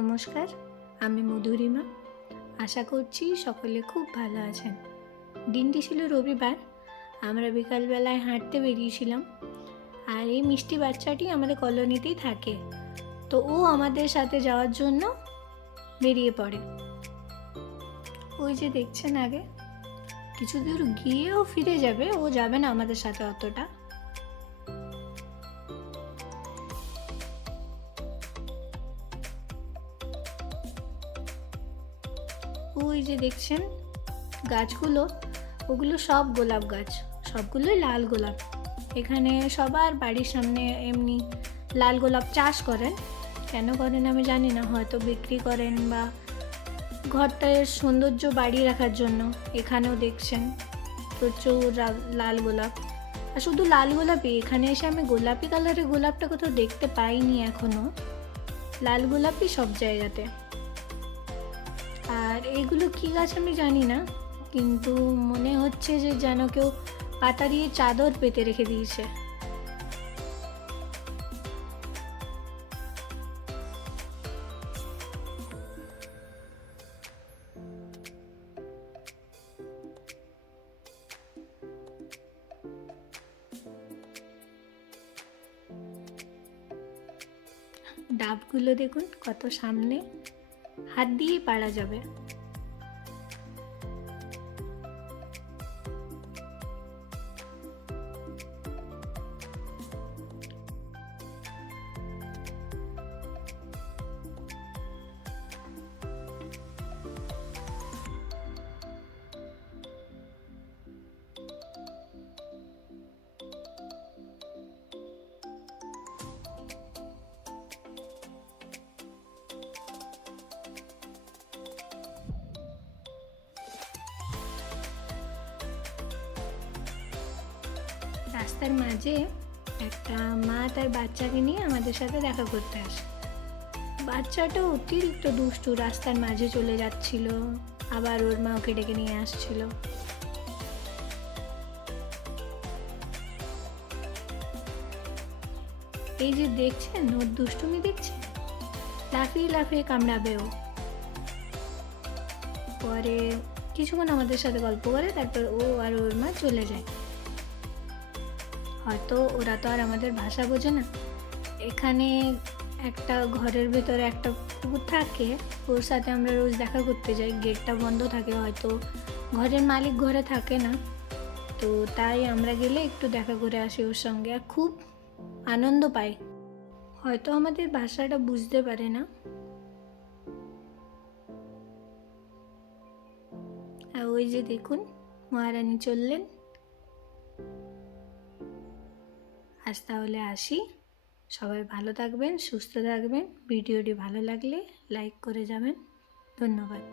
নমস্কার, আমি মধুরিমা। আশা করছি সকলে খুব ভালো আছেন। দিনটি ছিল রবিবার। আমরা বিকালবেলায় হাঁটতে বেরিয়েছিলাম। আর এই মিষ্টি বাচ্চাটি আমাদের কলোনিতেই থাকে, তো ও আমাদের সাথে যাওয়ার জন্য বেরিয়ে পড়ে। ওই যে দেখছেন আগে, কিছু দূর গিয়েও ফিরে যাবে, ও যাবে না আমাদের সাথে অতটা। ওই যে দেখছেন গাছগুলো, ওগুলো সব গোলাপ গাছ, সবগুলোই লাল গোলাপ। এখানে সবার বাড়ির সামনে এমনি লাল গোলাপ চাষ করেন। কেন করেন আমি জানি না, হয়তো বিক্রি করেন বা ঘরটার সৌন্দর্য বাড়িয়ে রাখার জন্য। এখানেও দেখছেন প্রচুর লাল গোলাপ। আর শুধু লাল গোলাপই, এখানে এসে আমি গোলাপি কালারের গোলাপটা কোথাও দেখতে পাইনি এখনও। লাল গোলাপই সব জায়গাতে। আর এগুলো কী গাছ আমি জানি না, কিন্তু মনে হচ্ছে যে যেন কেউ পাতা দিয়ে চাদর পেতে রেখে দিয়েছে। ডাবগুলো দেখুন কত সামনে, হাত দিয়েই পাড়া যাবে। রাস্তার মাঝে একটা মা তার বাচ্চাকে নিয়ে আমাদের সাথে দেখা করতে আসে। বাচ্চাটা অতিরিক্ত দুষ্টু, রাস্তার মাঝে চলে যাচ্ছিল, আবার ওর মা ওকে ডেকে নিয়ে আসছিল। এই যে দেখছেন ওর দুষ্টুমি, দেখছেন লাফিয়ে লাফিয়ে কামড়াবে ও। পরে কিছুক্ষণ আমাদের সাথে গল্প করে তারপর ও আর ওর মা চলে যায়। হয়তো ওরা তো আর আমাদের ভাষা বোঝে না। এখানে একটা ঘরের ভেতরে একটা কুকুর থাকে, ওর সাথে আমরা রোজ দেখা করতে যাই। গেটটা বন্ধ থাকে, হয়তো ঘরের মালিক ঘরে থাকে না, তো তাই আমরা গেলে একটু দেখা করে আসি ওর সঙ্গে, আর খুব আনন্দ পাই। হয়তো আমাদের ভাষাটা বুঝতে পারে না। আর ওই যে দেখুন মহারানী চললেন। আজ তাহলে আসি। সবাই ভালো থাকবেন, সুস্থ থাকবেন। ভিডিওটি ভালো লাগলে লাইক করে যাবেন। ধন্যবাদ।